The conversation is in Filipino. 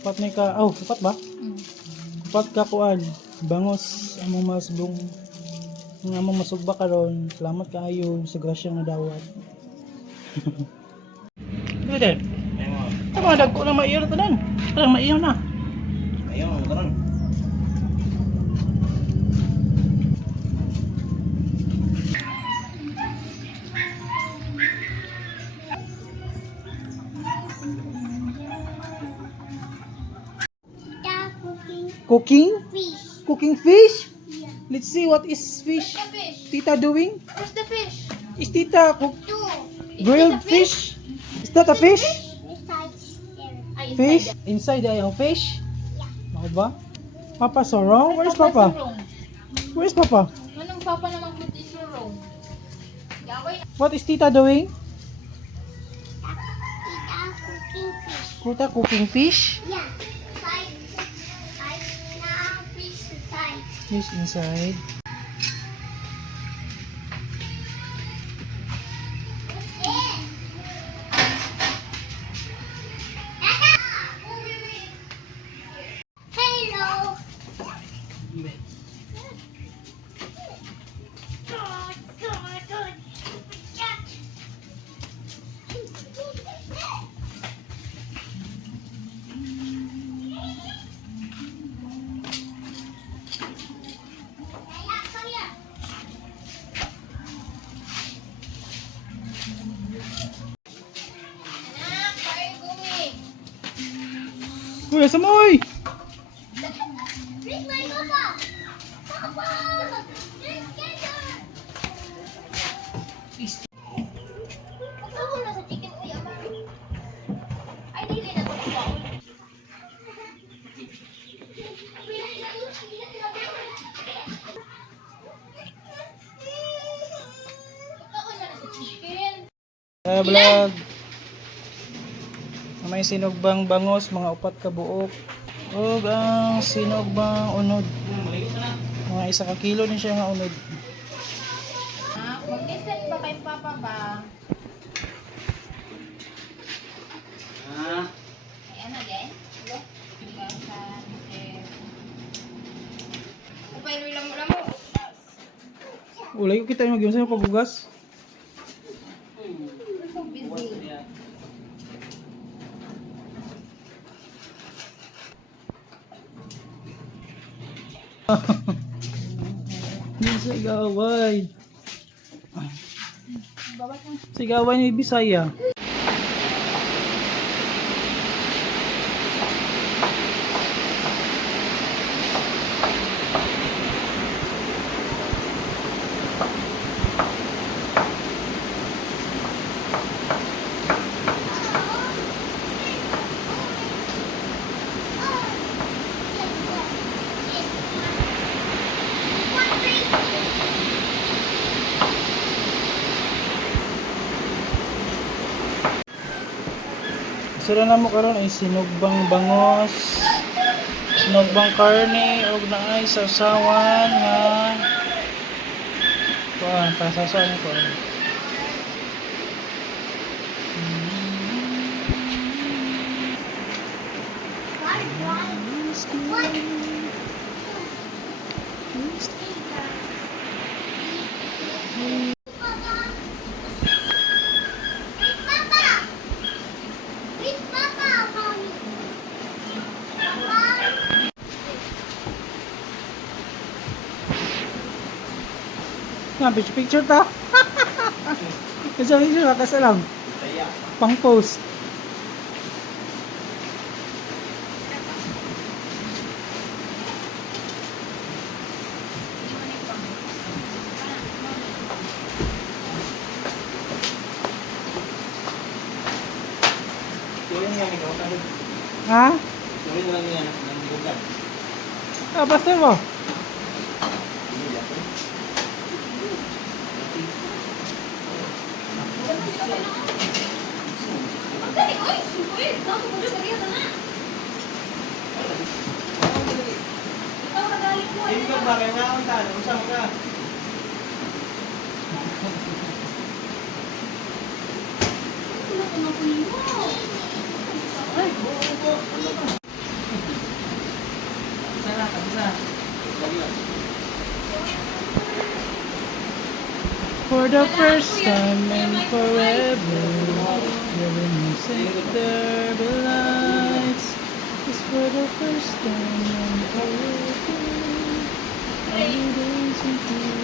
Upat may ka, oh, upat ba? Mm. Upat ka kuan, bangos among masbong. Ang among masugba karon. Salamat kaayo sa grasya nga dawat. Pwede. Tama dagko na maiyo na tanan. Parang maiyo na. Ayun, karon. Cooking? Fish. Cooking fish? Yeah. Let's see what is fish The fish. Tita doing. Where's the fish? Is Tita cook Two. grilled fish? Is that a fish? Ay, Fish? Inside the fish? Yeah. Ako ba? Papa Sorong? Where's Papa? Where's Papa? Anong papa naman put is wrong? Gaway. What is Tita doing? Cooking fish. Tita cooking fish? Yeah. Side. Now fish side. Fish inside. Hello. Kuya, samoy! Bring my papa. Papa. Let's get her. Pagkaw na sa chicken uy, ama. Ay, dili na ito. Pagkaw na sa chicken. Vlog. May sinogbang bangos, mga upat ka buok. Ug ang sinogbang unod. Mga isa ka kilo din siya nga unod. Mag-listen ba kay Papa ba? Ah, Ayan na din. Upay lang mo lang mo. Ulay ko kita yung mag-iwan sa'yo pagbugas. So busy. Sigaway. Bawat ang Sigaway ni Bisaya. Sura na mo karon ay sinugbang bangos, sinugbang karne ug naay sausawan nga kuan pasasawan ko. Nga picture ta. Kasi picture ka kasalam. saya. Pang post. Tuloy nga ikaw tayo. Ha? Tuloy na lang yan ng bulan. Ah, basta mo. Hindi ka ba kaya naon ta? Usang ka. Ay, For the first time and forever, heaven music there be lights. It's for the first time and forever, I will dance with you.